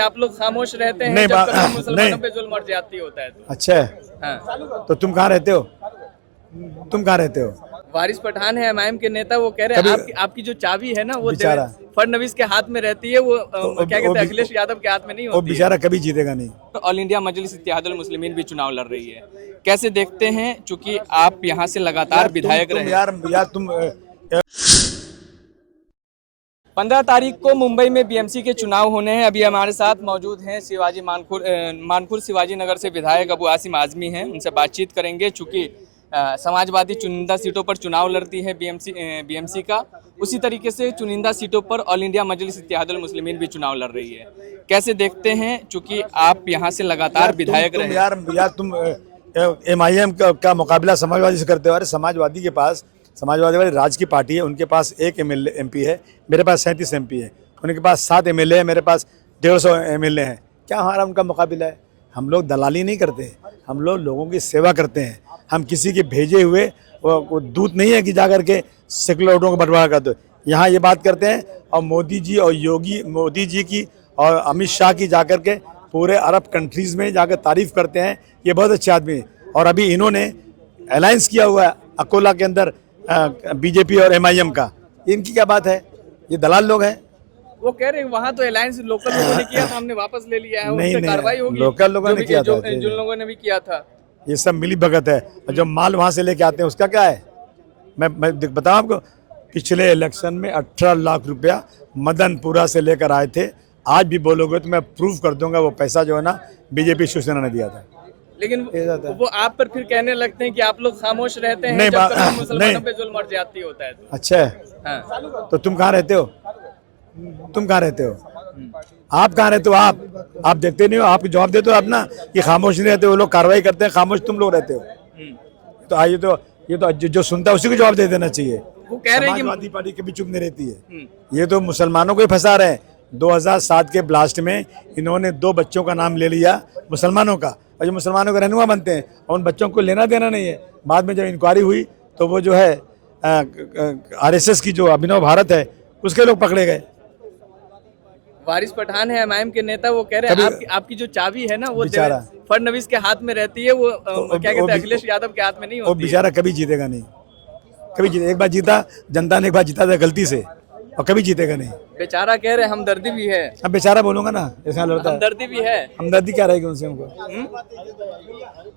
आप लोग खामोश रहते हैं नहीं, जब कभी मुसलमानों नहीं। पे जुल्म और ज्यादती होता है तो। अच्छा है, हाँ। तो तुम कहाँ रहते हो? तुम कहाँ रहते हो? वारिस पठान है एमआईएम के नेता, वो कह रहे हैं कभी आपकी जो चाबी है ना वो बेचारा फडणवीस के हाथ में रहती है, वो क्या कहते हैं अखिलेश यादव के हाथ में नहीं वो होती है। बेचारा कभी जीतेगा नहीं। ऑल इंडिया मजलिस इत्तेहादुल मुस्लिमीन भी चुनाव लड़ रही है, कैसे देखते हैं? चूंकि आप यहाँ से लगातार विधायक रहे। यार तुम 15 तारीख को मुंबई में बीएमसी के चुनाव होने हैं। अभी हमारे साथ मौजूद हैं शिवाजी मानपुर शिवाजी नगर से विधायक अबू आसिम आजमी हैं, उनसे बातचीत करेंगे। चूंकि समाजवादी चुनिंदा सीटों पर चुनाव लड़ती है बीएमसी का, उसी तरीके से चुनिंदा सीटों पर ऑल इंडिया मजलिस इत्तेहादुल मुस्लिमीन भी चुनाव लड़ रही है, कैसे देखते हैं? चूंकि आप यहाँ से लगातार विधायक रहे। यार तुम MIM का मुकाबला समाजवादी से करते हो। अरे समाजवादी के पास, समाजवादी वाली राज्य की पार्टी है, उनके पास 1 MP है, मेरे पास 37 MP है, उनके पास 7 MLA है, मेरे पास 150 MLA हैं। क्या हमारा उनका मुकाबला है? हम लोग दलाली नहीं करते, हम लोग लोगों की सेवा करते हैं। हम किसी के भेजे हुए वो दूत नहीं है कि जा करके सेकुलर वोटों को बंटवारा कर दो। यहाँ ये बात करते हैं और मोदी जी और मोदी जी की और अमित शाह की जाकर के पूरे अरब कंट्रीज़ में जाकर तारीफ़ करते हैं, ये बहुत अच्छे आदमी हैं। और अभी इन्होंने अलायंस किया हुआ है अकोला के अंदर बीजेपी और MIM का, इनकी क्या बात है? ये दलाल लोग हैं। वो कह रहे हैं वहाँ तो अलायंस लोकल लोगों ने किया था, हमने वापस ले लिया है, उस पे कार्रवाई होगी। लोकल लोगों ने किया था, जिन लोगों ने भी किया था। ये सब मिली भगत है। और जो माल वहाँ से लेके आते हैं उसका क्या है? मैं बताऊँ आपको, पिछले इलेक्शन में 18 लाख रुपया मदनपुरा से लेकर आए थे। आज भी बोलोगे तो मैं प्रूफ कर दूंगा, वो पैसा जो है ना बीजेपी शिवसेना ने दिया था। लेकिन वो आप पर फिर कहने लगते हैं कि आप लोग खामोश रहते हैं नहीं, जब कभी मुसलमानों पे जुल्म और ज्यादती होता है तो। अच्छा है, हाँ। तो तुम कहाँ रहते हो? तुम कहाँ रहते हो? आप कहाँ रहते हो? आप देखते नहीं हो? आप जवाब देते हो आप ना कि खामोश नहीं रहते, वो लोग कार्रवाई करते हैं, खामोश तुम लोग रहते हो। तो आइए, तो ये तो जो सुनता है उसी को जवाब दे देना चाहिए। वो कह रहे हैं कि समाजवादी पार्टी कभी चुप नहीं रहती है। ये तो मुसलमानों को ही फंसा रहे हैं। 2007 के ब्लास्ट में इन्होंने 2 बच्चों का नाम ले लिया मुसलमानों का, और जो मुसलमानों के रहनुमा बनते हैं और उन बच्चों को लेना देना नहीं है। बाद में जब इंक्वायरी हुई तो वो जो है RSS की जो अभिनव भारत है उसके लोग पकड़े गए। वारिस पठान है एमआईएम के नेता, वो कह रहे हैं आपकी जो चाबी है ना वो फडणवीस के हाथ में रहती है, वो क्या कहते हैं अखिलेश यादव के हाथ में नहीं होती। वो बेचारा कभी जीतेगा नहीं, कभी जीते। एक बार जीता, जनता ने एक बार जीता था गलती से, और कभी जीतेगा नहीं। बेचारा कह रहे हमदर्दी भी है। अब बेचारा बोलूंगा ना, ऐसा लड़ता है। हमदर्दी भी है। हमदर्दी क्या रहेगी उनसे हमको?